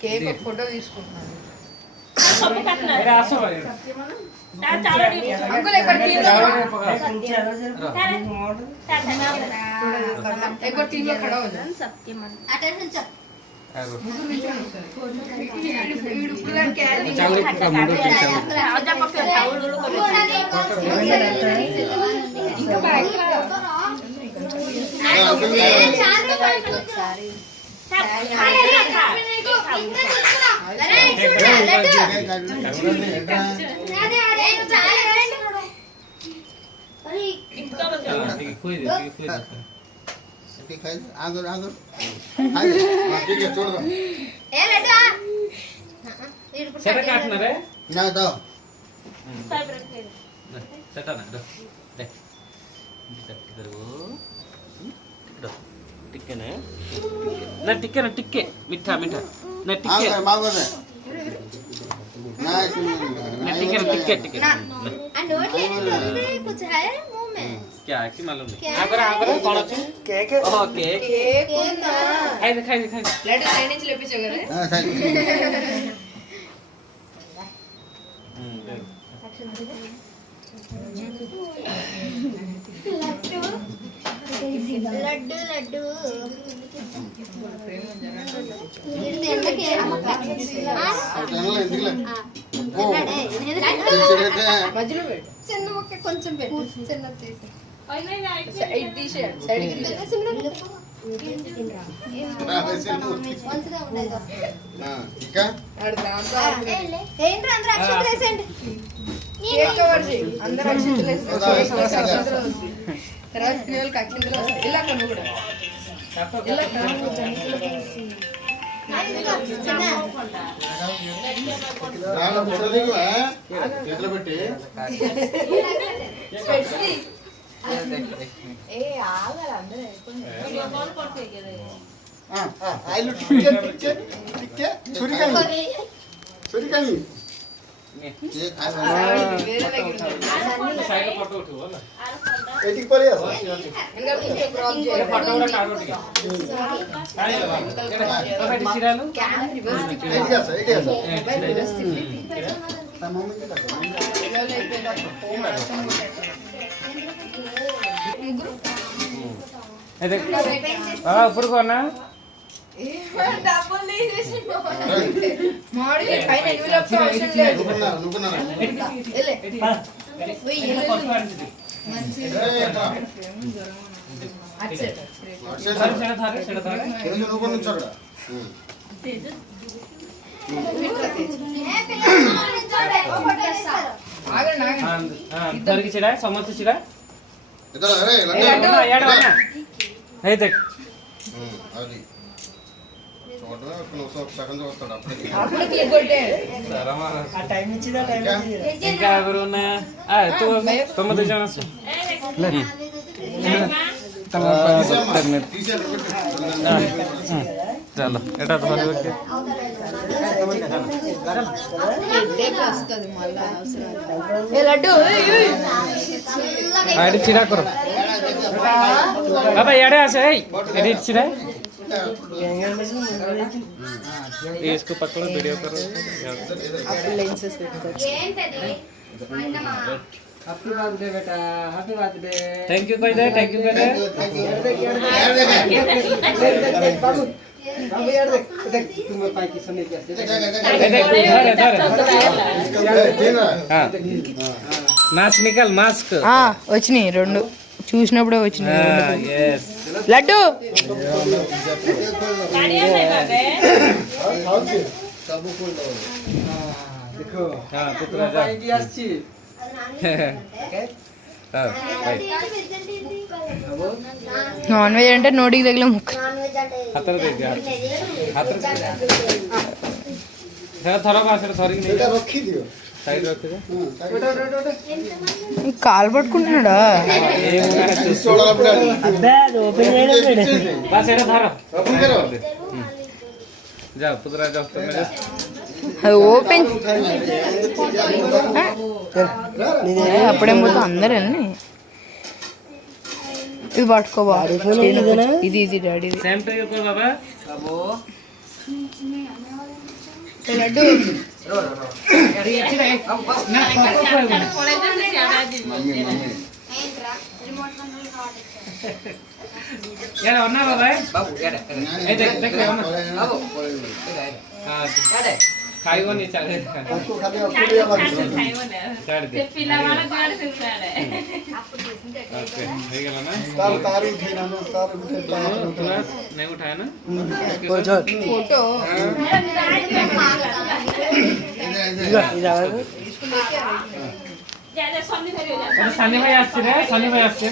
Cake photo తీసుకుంటున్నాను. टिक्के मीठा मीठा ना टिक्के टिक्के कुछ है मुंह में क्या है कि मालूम नहीं आगर कौन ଅଛି केक ओह केक खाई दे लड्डू साइड से लेपी जगह रे हां खाई लड्डू लड्डू మధ్యలో పెట్టు. చిన్న ముక్క కొంచెం పెట్టు చిన్న తీసి సైడ్ తీసే సైడ్ మంచిగా ఉండేది ఇంకా ఏంటి అందరూ అక్షంతలు వేసేయండి కేక్ కవర్ చేయి అందరూ అక్షంతలు వేస్తారు తర్వాత పిల్లలకి అక్షంతలు వస్తాయి ఇలా కన్ను కూడా ఇలా కన్ను చేతులు పెట్టి साइड फोटो उठो वाला एटिक पड़े है इनका पीछे क्रॉप जे फोटो उठा कागज टिका काय चिरालो कैमरा रिवर्स एटिक है ऊपर को ना डबल नहीं చేసి మాడి పైన ఎన్వలప్ అవసరం లేదు ఎలే ఓయ్ మంచి అచ్చే నువ్వు నుంచి అక్కడ ఆగండి ఆగండి ఇద్దరికి చిరా సమోసా చిరా ఇద్దరు అరే ఏడవన్నా ఏ దేక్ అది చూడరా ఒక సెకండ్ వస్తాడు అప్పుడే అప్పుడు క్లిక్ కొట్టే ఆ టైం ఇచ్చిదా టైం ఇచ్చిదా ఇంకా ఎవరు ఉన్నాయా తొమ్మిది జన చలో ఎటా ఓకే ఏ లడ్డు आइडी चिरा करो बाबा याडे आसे एडी चिरा इसको पकड़ो वीडियो करो అప్పుడు లెన్సెస్ పెట్టుకోవచ్చు ఏంటది happy birthday beta happy birthday thank you कह दे బాబు బాబు యార్ దేख देख तुम पाई की समय कैसे हां मास्क निकाल मास्क వచ్చినాయి రెండు చూసినప్పుడే వచ్చినాయి यस లడ్డు देखो हां कितना जा पाई की आछी हां भाई నాన్ వెజ్ అంటే నోటికి తగిలే ముక్క. నాన్ వెజ్ అంటే ହାତରେ ଦେଇଦିଅ ହାତରେ ସେଟା ଥର ବା ସେଟା ଧରିକି ନେଇ ଏଇଟା ରଖିଦିଅ। ସାଇଡ୍ ରଖିଦେ ఈ కాలు పట్టుకుంటున్నాడా? ବା ସେଇଟା ଧର ఓపెన్ కరో ଯାଅ ପୁତୁରା ଯାଅ ତମେ ଯାଅ అది ఓపెన్ అప్పుడేం పోతా అందరు వెళ్ళి ఇది పట్టుకోబా. ఇది ఇది డాడీ सेम पे कोई बाबा లడ్డు మమ్మీ మమ్మీ यार अन्ना बाबा ए देख देख ले अन्ना हां खाइबो नहीं चले ତାକୁ ଖାଲି ଅକୁଳିଆ ମାରୁଛ। ଛାଡ ଦେ ओके हो गेला ना ତାର ଉଠେଇନା ନା, ତାର ଉଠେଇ तुला नहीं उठाया ना ఫోటో सनी भाई आछे रे सनी भाई आछे